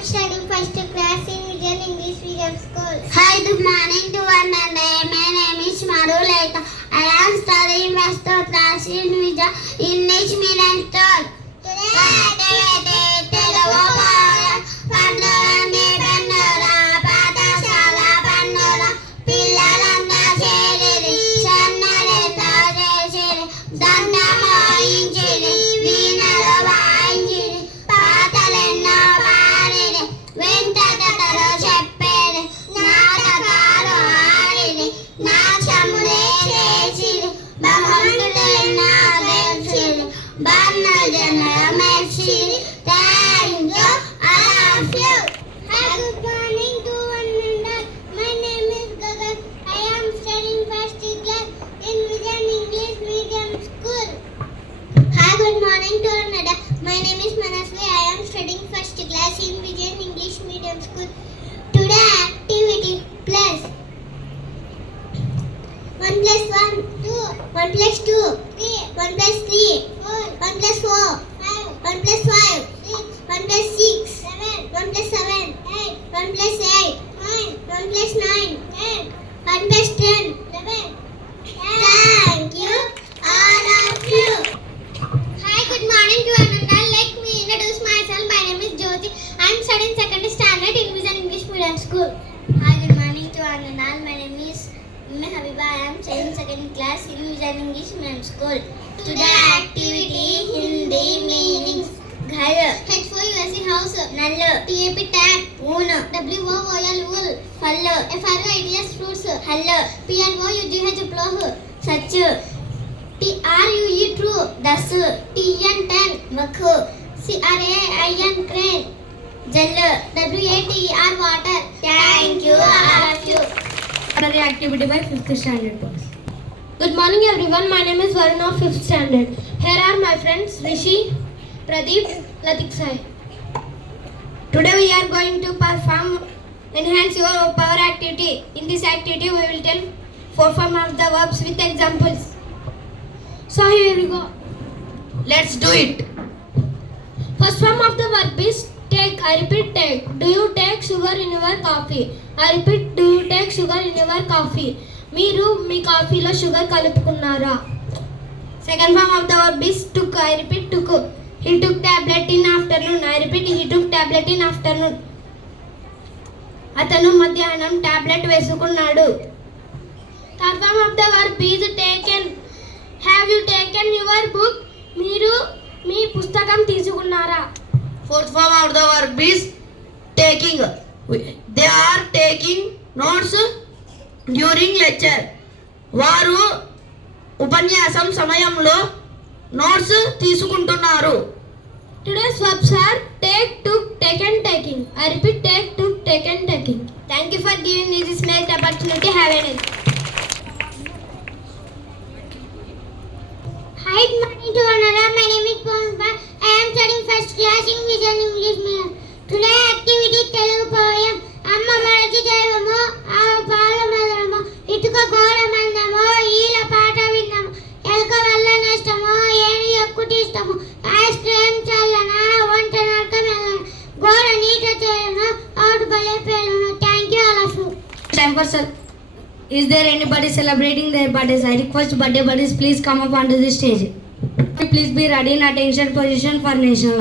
am studying first class in Vision English Medium School. Hi, good morning to one and my name is Maruleka. I am studying first class in Vision English Medium School. My name is Manasvi. I am studying first class in Vision English Medium School. Today activity plus 1 plus 1 2 1 plus 2 3 1 plus 3 4 1 plus 4 5 1 plus 5 6 1 plus 6 7 1 plus 7 8 1 plus 8 9 1 plus 9 10 1 plus 10 11. Thank you all of you. Hi, good morning to Ananda. Let me introduce myself. My name is Jyoti. I am studying second standard in Vision English Medium School. Hi, good morning to Ananda. My name is Habiba. I am studying second class in Vision English Medium School. Today activity Hindi meanings. Ghar, H for US house, Nal, TAP tap, Woon, WOOL wool, Fal, FRIDS fruits, Hal, PLOUGH plough, Sach, TRUE true, Das, TN ten, Mak, CRAIN crane, Jal, WATER water. Thank you all of you. Another activity by 5th standard boys. Good morning everyone, my name is Varun of 5th standard. Here are my friends Rishi, Pradeep, Latik Sai. Today we are going to perform enhance your power activity. In this activity we will tell 4 form of the verbs with examples. So here we go. Let's do it. First form of the verb is take. I repeat, take. Do you take sugar in your coffee? I repeat, do you take sugar in your coffee? మీరు మీ కాఫీలో sugar కలుపుకున్నారా? Second form of the verb is took. I repeat, took. He took tablet in afternoon. I repeat, he took tablet in afternoon. అతను మధ్యాహ్నం tablet వేసుకున్నాడు. Third form of the verb is taken. Have you taken your book? మీరు మీ పుస్తకం తీసుకున్నారా? Fourth form of the verb is taking. They are taking notes during lecture. వారు ఉపన్యాసం సమయంలో notes తీసుకుంటున్నారు. Today's verbs are take, took, taken, taking. I repeat, take, took, taken, taking. Thank you for giving me this nice opportunity. Have a nice day. Hi, good morning to Ananda. My name is Pompa. I am studying first class in Vision English Medium. Today activity Telugu poem. అమ్మ మరచి దైవము ఆవు పాలు మదనము ఇటుక గోడ మందము ఈల పాట విన్నాము ఎలుక వల్ల నష్టము ఏని ఎక్కుటి ఇష్టము ఐస్ క్రీమ్ చల్లన వంట నరక మెల్లన గోడ నీట చేయను అవుట్ బలే పేలును. Thank you all of you. Time for is there anybody celebrating their birthdays? I request birthday buddies please come up onto the stage. Please be ready in attention position for national anthem.